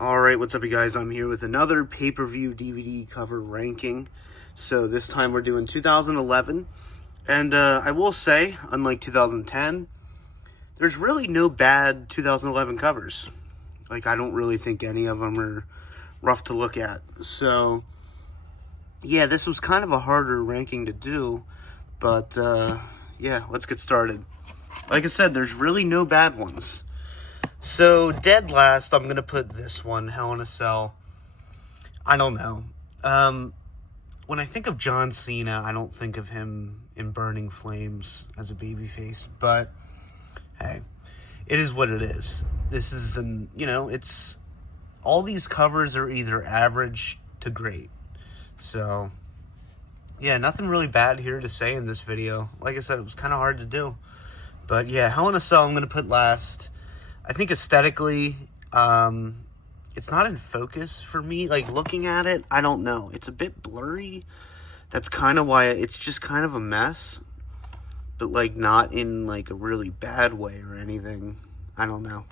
Alright, what's up you guys? I'm here with another pay-per-view DVD cover ranking. So this time we're doing 2011. And I will say, unlike 2010, there's really no bad 2011 covers. Like, I don't really think any of them are rough to look at. So, yeah, this was kind of a harder ranking to do. But, yeah, let's get started. Like I said, there's really no bad ones. So, dead last, I'm going to put this one, Hell in a Cell. I don't know. When I think of John Cena, I don't think of him in Burning Flames as a babyface. But, hey, it is what it is. This is, it's... All these covers are either average to great. So, yeah, nothing really bad here to say in this video. Like I said, it was kind of hard to do. But, yeah, Hell in a Cell I'm going to put last. I think aesthetically, it's not in focus for me. Like, looking at it, I don't know. It's a bit blurry. That's kind of why it's just kind of a mess. But, like, not in, like, a really bad way or anything. I don't know.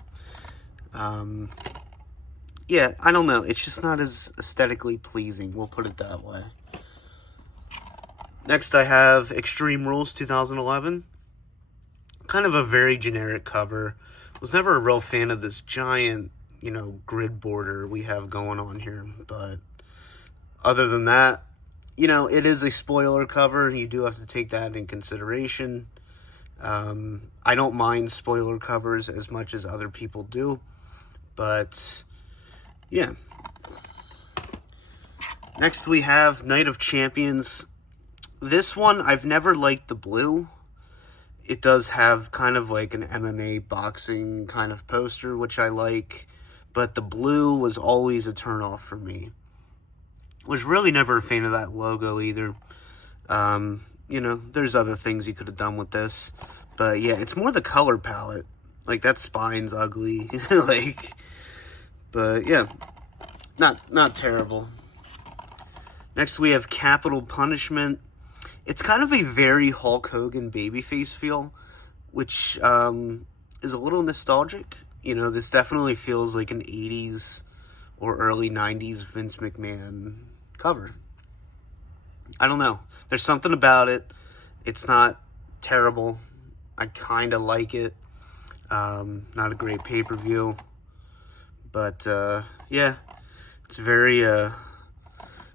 Yeah, I don't know. It's just not as aesthetically pleasing. We'll put it that way. Next, I have Extreme Rules 2011. Kind of a very generic cover. Was never a real fan of this giant, grid border we have going on here. But other than that, it is a spoiler cover. You do have to take that in consideration. I don't mind spoiler covers as much as other people do. But, yeah. Next we have Night of Champions. This one, I've never liked the blue. It does have kind of like an MMA boxing kind of poster, which I like. But the blue was always a turnoff for me. Was really never a fan of that logo either. There's other things you could have done with this. But yeah, it's more the color palette. Like, that spine's ugly. But yeah, not terrible. Next we have Capital Punishment. It's kind of a very Hulk Hogan babyface feel, which is a little nostalgic. This definitely feels like an 80s or early 90s Vince McMahon cover. I don't know. There's something about it. It's not terrible. I kind of like it. Not a great pay-per-view. But, yeah. It's very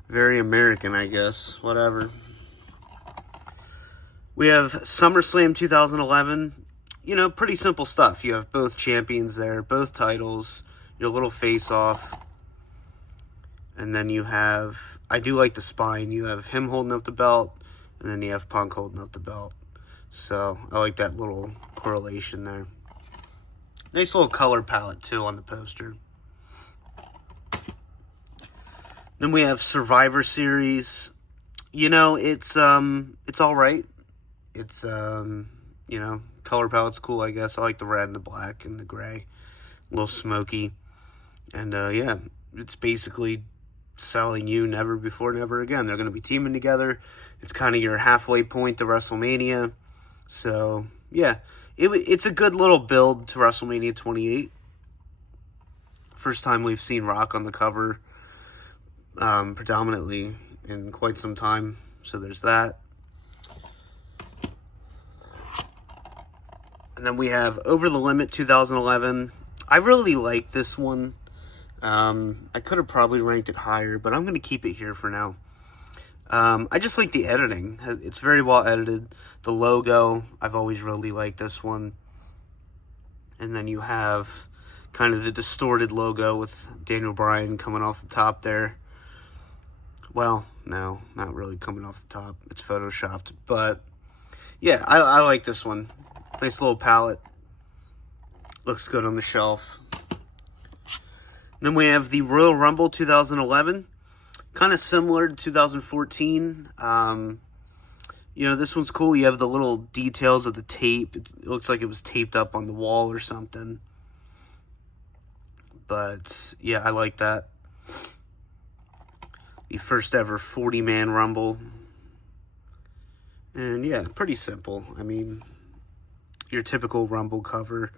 American, I guess. Whatever. We have SummerSlam 2011. Pretty simple stuff. You have both champions there, both titles, your little face-off. And then you have, I do like the spine. You have him holding up the belt, and then you have Punk holding up the belt. So, I like that little correlation there. Nice little color palette, too, on the poster. Then we have Survivor Series. It's all right. It's, color palette's cool, I guess. I like the red and the black and the gray. A little smoky. And, yeah, it's basically selling you Never Before, Never Again. They're going to be teaming together. It's kind of your halfway point to WrestleMania. So, yeah, it's a good little build to WrestleMania 28. First time we've seen Rock on the cover, predominantly in quite some time. So there's that. And then we have Over the Limit 2011. I really like this one. I could have probably ranked it higher, but I'm going to keep it here for now. I just like the editing. It's very well edited. The logo, I've always really liked this one. And then you have kind of the distorted logo with Daniel Bryan coming off the top there. Well, no, not really coming off the top. It's photoshopped. But, yeah, I like this one. Nice little palette. Looks good on the shelf. Then we have the Royal Rumble 2011. Kind of similar to 2014. This one's cool. You have the little details of the tape. It looks like it was taped up on the wall or something. But, yeah, I like that. The first ever 40-man Rumble. And, yeah, pretty simple. I mean, your typical Rumble cover.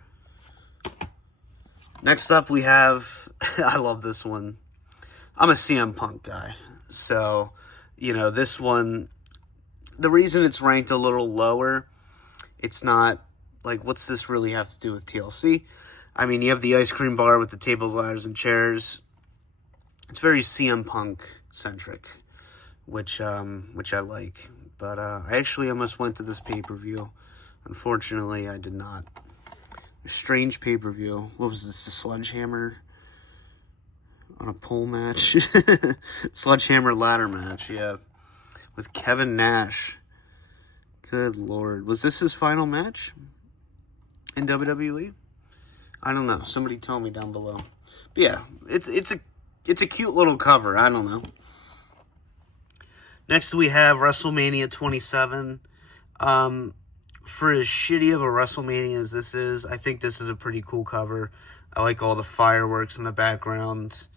Next up we have, I love this one. I'm a CM Punk guy. So, you know, this one, the reason it's ranked a little lower, it's not, like, what's this really have to do with TLC? I mean, you have the ice cream bar with the tables, ladders, and chairs. It's very CM Punk centric, which I like. But I actually almost went to this pay-per-view. Unfortunately, I did not. A strange pay-per-view. What was this? The sledgehammer on a pole match? Sledgehammer ladder match, yeah. With Kevin Nash. Good Lord. Was this his final match in WWE? I don't know. Somebody tell me down below. But yeah, it's a cute little cover. I don't know. Next we have WrestleMania 27. For as shitty of a WrestleMania as this is, I think this is a pretty cool cover. I like all the fireworks in the background.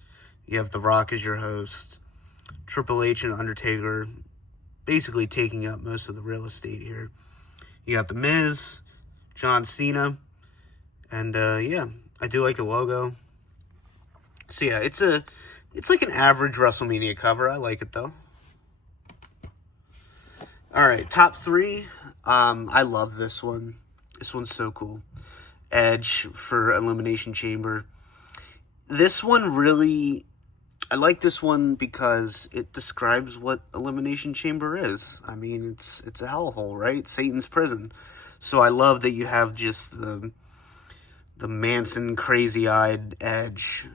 You have The Rock as your host. Triple H and Undertaker basically taking up most of the real estate here. You got The Miz, John Cena, and yeah, I do like the logo. So yeah, it's like an average WrestleMania cover. I like it though. Alright, top 3. I love this one. This one's so cool. Edge for Elimination Chamber. This one really, I like this one because it describes what Elimination Chamber is. I mean, it's a hellhole, right? Satan's prison. So I love that you have just the Manson crazy-eyed Edge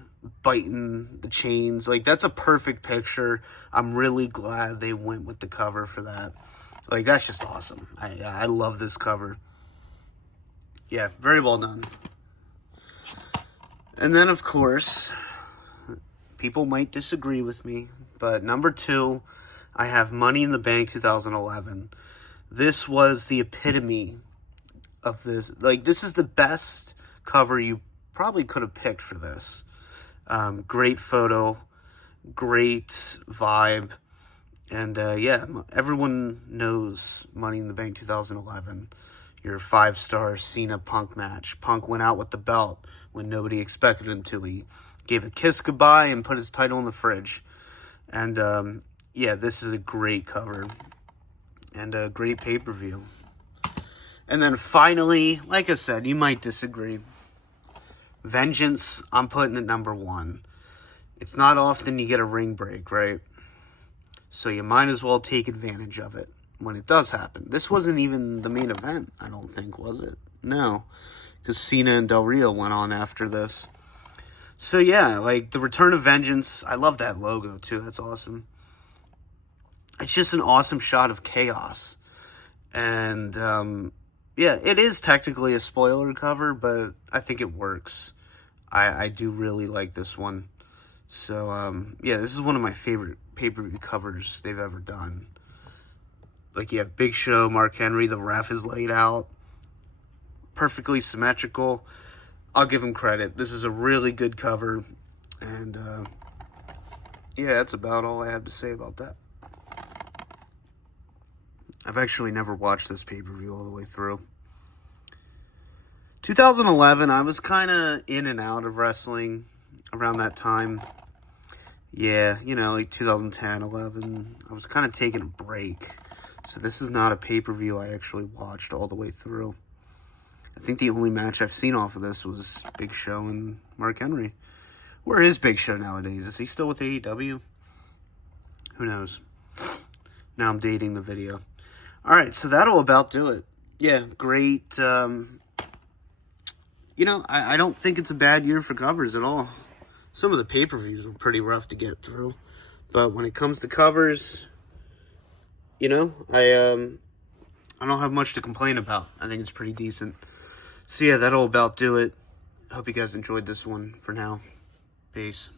biting the chains. Like, that's a perfect picture. I'm really glad they went with the cover for that. Like, that's just awesome. I love this cover. Yeah, very well done. And then, of course, people might disagree with me, but number 2, I have Money in the Bank 2011. This was the epitome of this. Like, this is the best cover you probably could have picked for this. Great photo, great vibe. And, yeah, everyone knows Money in the Bank 2011. Your 5-star Cena Punk match. Punk went out with the belt when nobody expected him to. He gave a kiss goodbye and put his title in the fridge. And, yeah, this is a great cover. And a great pay-per-view. And then finally, like I said, you might disagree. Vengeance, I'm putting at number 1. It's not often you get a ring break, right? So you might as well take advantage of it when it does happen. This wasn't even the main event, I don't think, was it? No, because Cena and Del Rio went on after this. So yeah, like the Return of Vengeance, I love that logo too, that's awesome. It's just an awesome shot of chaos. And yeah, it is technically a spoiler cover, but I think it works. I do really like this one. So, yeah, this is one of my favorite pay-per-view covers they've ever done. Like, you have Big Show, Mark Henry, the ref is laid out. Perfectly symmetrical. I'll give him credit. This is a really good cover. And, yeah, that's about all I have to say about that. I've actually never watched this pay-per-view all the way through. 2011, I was kind of in and out of wrestling around that time. Yeah, you know, like 2010, 11, I was kind of taking a break. So this is not a pay-per-view I actually watched all the way through. I think the only match I've seen off of this was Big Show and Mark Henry. Where is Big Show nowadays? Is he still with AEW? Who knows? Now I'm dating the video. Alright, so that'll about do it. Yeah, great. You know, I don't think it's a bad year for covers at all. Some of the pay-per-views were pretty rough to get through. But when it comes to covers, you know, I don't have much to complain about. I think it's pretty decent. So yeah, that'll about do it. Hope you guys enjoyed this one for now. Peace.